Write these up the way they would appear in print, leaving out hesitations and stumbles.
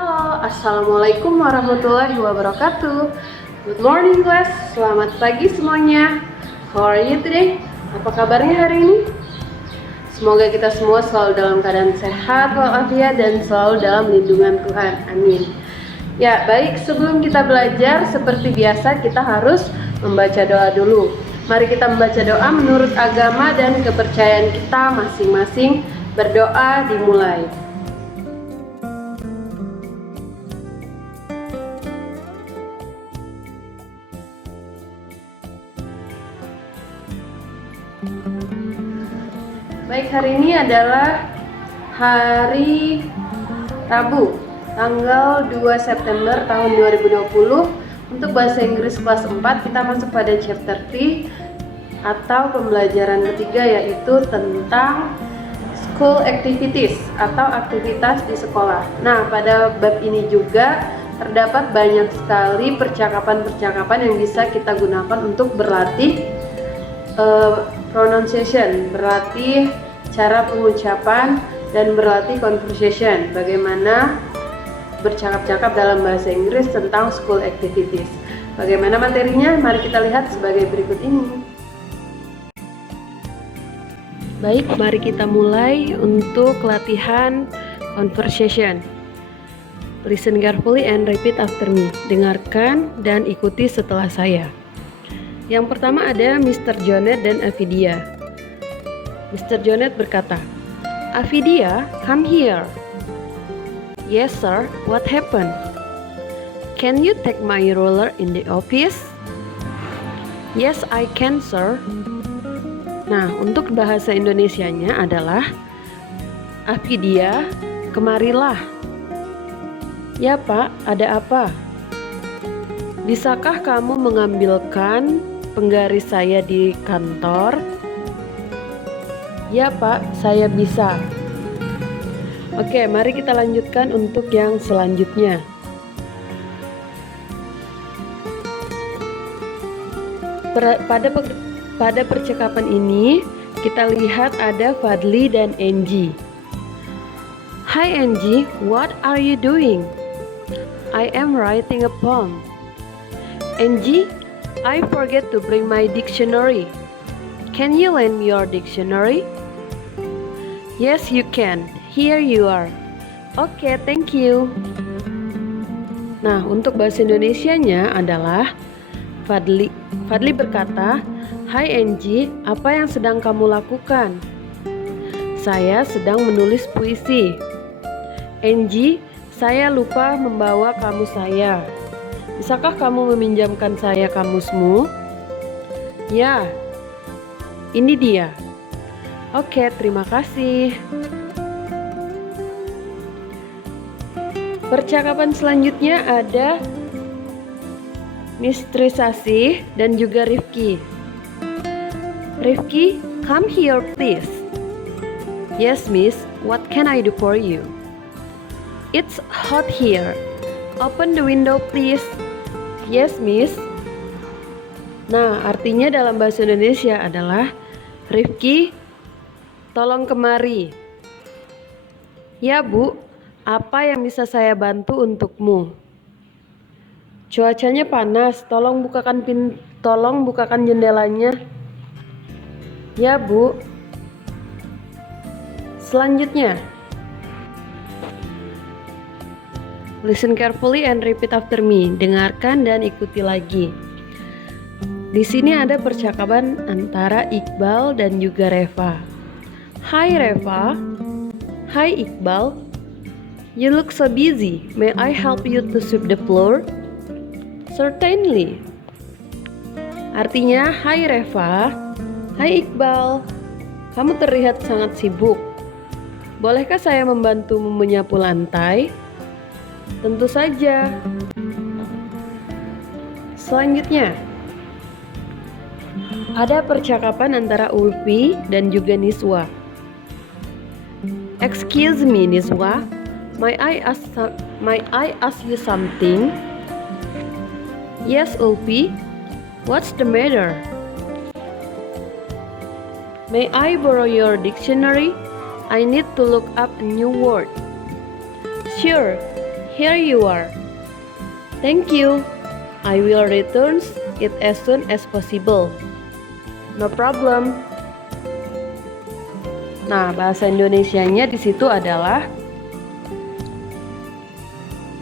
Halo, Assalamualaikum warahmatullahi wabarakatuh. Good morning class, selamat pagi semuanya. How are you today? Apa kabarnya hari ini? Semoga kita semua selalu dalam keadaan sehat walafiat dan selalu dalam lindungan Tuhan. Amin. Ya, baik, sebelum kita belajar seperti biasa kita harus membaca doa dulu. Mari kita membaca doa menurut agama dan kepercayaan kita masing-masing. Berdoa dimulai. Baik, hari ini adalah hari Rabu, tanggal 2 September tahun 2020. Untuk bahasa Inggris kelas 4 kita masuk pada chapter 3 atau pembelajaran ketiga, yaitu tentang school activities atau aktivitas di sekolah. Nah, pada bab ini juga terdapat banyak sekali percakapan-percakapan yang bisa kita gunakan untuk berlatih pronunciation, berlatih cara pengucapan, dan berlatih conversation, bagaimana bercakap-cakap dalam bahasa Inggris tentang school activities. Bagaimana materinya? Mari kita lihat sebagai berikut ini. Baik, mari kita mulai untuk latihan conversation. Listen carefully and repeat after me. Dengarkan dan ikuti setelah saya. Yang pertama ada Mr. Jonet dan Avidia. Mr. Jonet berkata, "Avidia, come here." "Yes, sir. What happened?" "Can you take my ruler in the office?" "Yes, I can, sir." Nah, untuk bahasa Indonesianya adalah, "Avidia, kemarilah." "Ya, Pak, ada apa?" "Bisakah kamu mengambilkan penggaris saya di kantor?" "Ya, Pak, saya bisa." Oke, mari kita lanjutkan untuk yang selanjutnya. Pada percakapan ini, kita lihat ada Fadli dan Angie. "Hi Angie, what are you doing?" "I am writing a poem." "Angie, I forget to bring my dictionary. Can you lend me your dictionary?" "Yes, you can. Here you are." "Okay, thank you." Nah, untuk bahasa Indonesianya adalah Fadli berkata, "Hai Angie, apa yang sedang kamu lakukan?" "Saya sedang menulis puisi." "Angie, saya lupa membawa kamus saya. Bisakah kamu meminjamkan saya kamusmu?" "Ya, ini dia." "Oke, terima kasih." Percakapan selanjutnya ada Mistress Asih dan juga Rifki. "Rifki, come here please." "Yes, miss. What can I do for you?" "It's hot here. Open the window please." "Yes, miss." Nah, artinya dalam bahasa Indonesia adalah, "Rifki, tolong kemari." "Ya, Bu. Apa yang bisa saya bantu untukmu?" "Cuacanya panas, tolong bukakan jendelanya." "Ya, Bu." Selanjutnya, listen carefully and repeat after me. Dengarkan dan ikuti lagi. Di sini ada percakapan antara Iqbal dan juga Reva. "Hi Reva." "Hi Iqbal. You look so busy. May I help you to sweep the floor?" "Certainly." Artinya, "Hai Reva, hai Iqbal, kamu terlihat sangat sibuk. Bolehkah saya membantumu menyapu lantai?" "Tentu saja." Selanjutnya, ada percakapan antara Ulfi dan juga Niswa. "Excuse me, Niswa. May I ask you something?" "Yes, Ulfi. What's the matter?" "May I borrow your dictionary? I need to look up a new word." "Sure. Here you are. Thank you. I will return it as soon as possible. No problem. Nah, bahasa Indonesianya di situ adalah,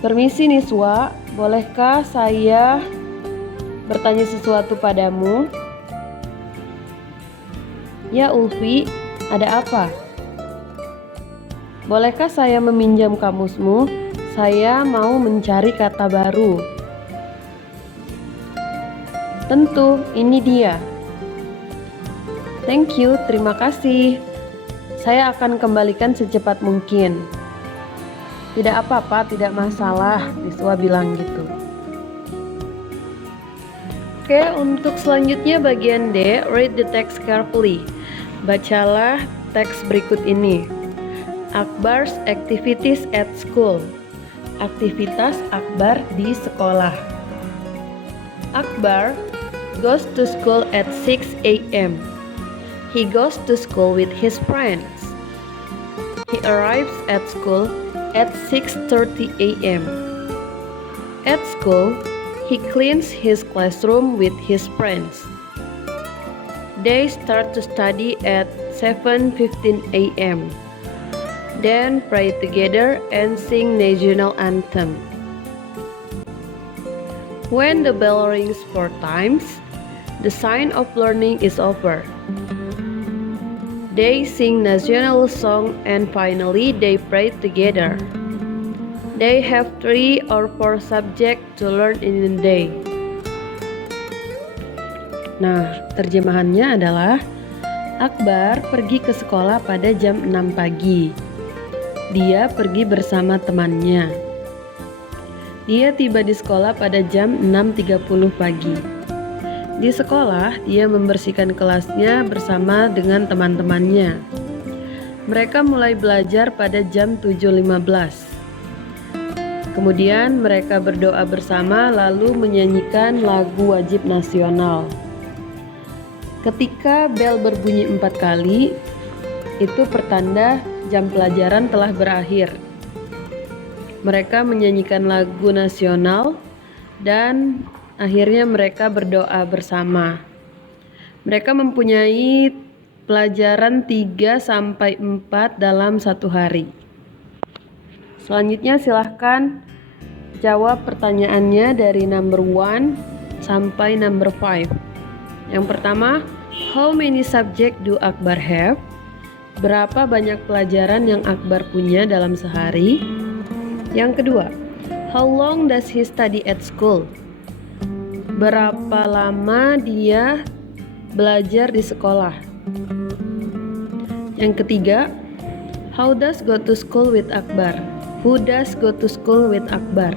permisi Niswa, bolehkah saya bertanya sesuatu padamu? Ya Ulfi, ada apa? Bolehkah saya meminjam kamusmu? Saya mau mencari kata baru. Tentu, ini dia. Thank you, terima kasih. Saya akan kembalikan secepat mungkin. Tidak apa-apa, tidak masalah, Niswa bilang gitu. Oke, untuk selanjutnya bagian D, read the text carefully. Bacalah teks berikut ini. Akbar's activities at school. Aktivitas Akbar di sekolah. Akbar goes to school at 6 a.m. He goes to school with his friends. He arrives at school at 6:30 a.m. At school, he cleans his classroom with his friends. They start to study at 7:15 a.m. Then pray together and sing national anthem. When the bell rings 4 times, the sign of learning is over. They sing national song and finally they pray together. They have 3 or 4 subjects to learn in a day. Nah, terjemahannya adalah Akbar pergi ke sekolah pada jam 6 pagi. Dia pergi bersama temannya. Dia tiba di sekolah pada jam 6.30 pagi. Di sekolah, dia membersihkan kelasnya bersama dengan teman-temannya. Mereka mulai belajar pada jam 7.15. Kemudian mereka berdoa bersama lalu menyanyikan lagu wajib nasional. Ketika bel berbunyi 4 kali, itu pertanda jam pelajaran telah berakhir. Mereka menyanyikan lagu nasional dan akhirnya mereka berdoa bersama. Mereka mempunyai pelajaran 3-4 dalam satu hari. Selanjutnya silahkan jawab pertanyaannya dari number 1 sampai number 5. Yang pertama, how many subject do Akbar have? Berapa banyak pelajaran yang Akbar punya dalam sehari? Yang kedua, how long does he study at school? Berapa lama dia belajar di sekolah? Yang ketiga, how does go to school with Akbar? Who does go to school with Akbar?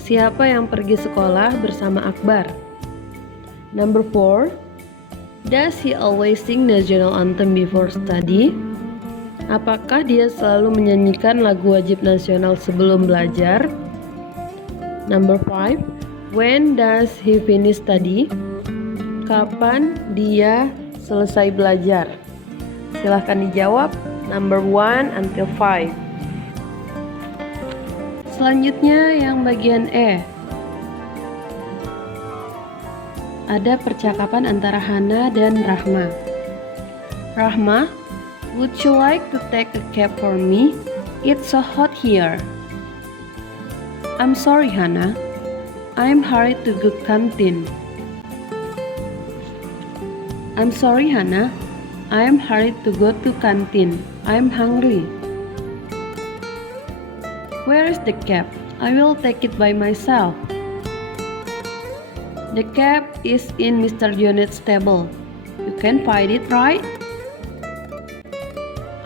Siapa yang pergi sekolah bersama Akbar? Number 4, does he always sing national anthem before study? Apakah dia selalu menyanyikan lagu wajib nasional sebelum belajar? Number 5, when does he finish study? Kapan dia selesai belajar? Silahkan dijawab number 1 until 5. Selanjutnya yang bagian E. Ada percakapan antara Hana dan Rahma. Rahma, would you like to take a cab for me? It's so hot here. I'm sorry, Hana. I'm hurried to go canteen. I'm sorry, Hana. I'm hurried to go to canteen. I'm hungry. Where is the cab? I will take it by myself. The cab is in Mr. Jonet's stable. You can find it, right?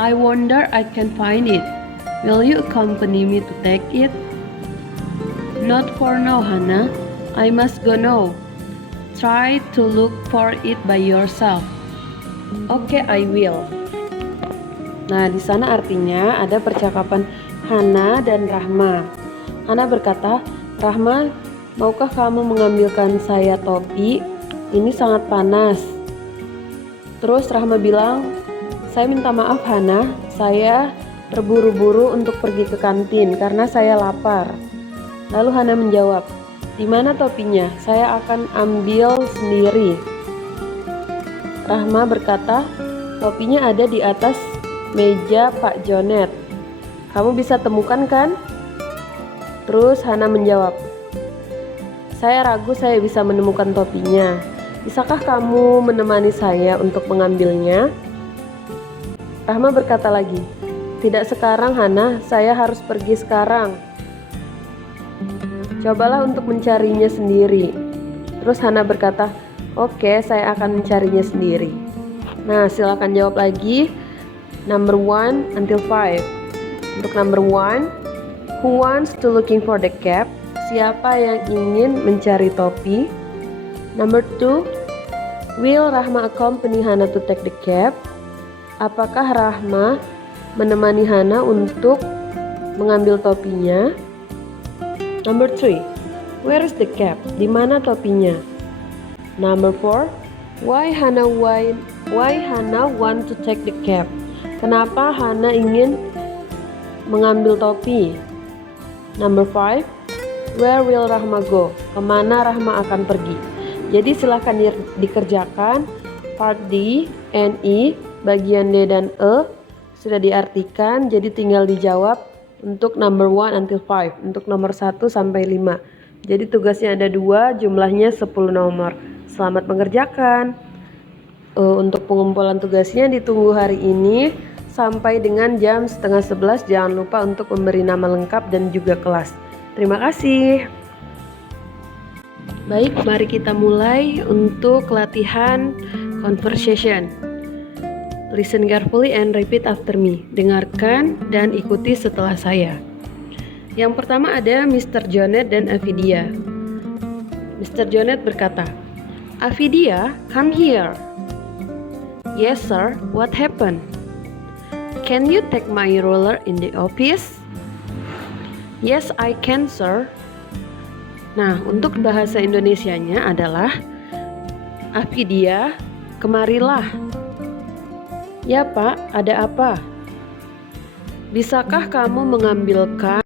I wonder I can find it. Will you accompany me to take it? Not for now, Hana. I must go now. Try to look for it by yourself. Okay, I will. Nah, di sana artinya ada percakapan Hana dan Rahma. Hana berkata, Rahma, maukah kamu mengambilkan saya topi? Ini sangat panas. Terus Rahma bilang, saya minta maaf Hana, saya terburu-buru untuk pergi ke kantin karena saya lapar. Lalu Hana menjawab, "Di mana topinya? Saya akan ambil sendiri." Rahma berkata, "Topinya ada di atas meja Pak Jonet. Kamu bisa temukan kan?" Terus Hana menjawab, "Saya ragu saya bisa menemukan topinya. Bisakah kamu menemani saya untuk mengambilnya?" Rahma berkata lagi, "Tidak sekarang Hana, saya harus pergi sekarang. Cobalah untuk mencarinya sendiri." Terus Hana berkata, "Oke, saya akan mencarinya sendiri." Nah, silakan jawab lagi. Number 1 until 5. Untuk number 1, who wants to looking for the cap? Siapa yang ingin mencari topi? Number 2, will Rahma accompany Hana to take the cap? Apakah Rahma menemani Hana untuk mengambil topinya? Number 3, where is the cap? Di mana topinya? Number 4, why Hana want to take the cap? Kenapa Hana ingin mengambil topi? Number 5, where will Rahma go? Kemana Rahma akan pergi? Jadi silahkan dikerjakan. Part D and E, bagian D dan E sudah diartikan, jadi tinggal dijawab untuk number 1 until 5, untuk nomor 1 sampai 5. Jadi tugasnya ada 2, jumlahnya 10 nomor. Selamat mengerjakan. Untuk pengumpulan tugasnya ditunggu hari ini sampai dengan jam 10:30. Jangan lupa untuk memberi nama lengkap dan juga kelas. Terima kasih. Baik, mari kita mulai untuk latihan conversation. Listen carefully and repeat after me. Dengarkan dan ikuti setelah saya. Yang pertama ada Mr. Jonet dan Avidia. Mr. Jonet berkata, "Avidia, come here." "Yes, sir. What happened?" "Can you take my ruler in the office?" "Yes, I can, sir." Nah, untuk bahasa Indonesianya adalah, "Avidia, kemarilah." "Ya, Pak, ada apa?" "Bisakah kamu mengambilkan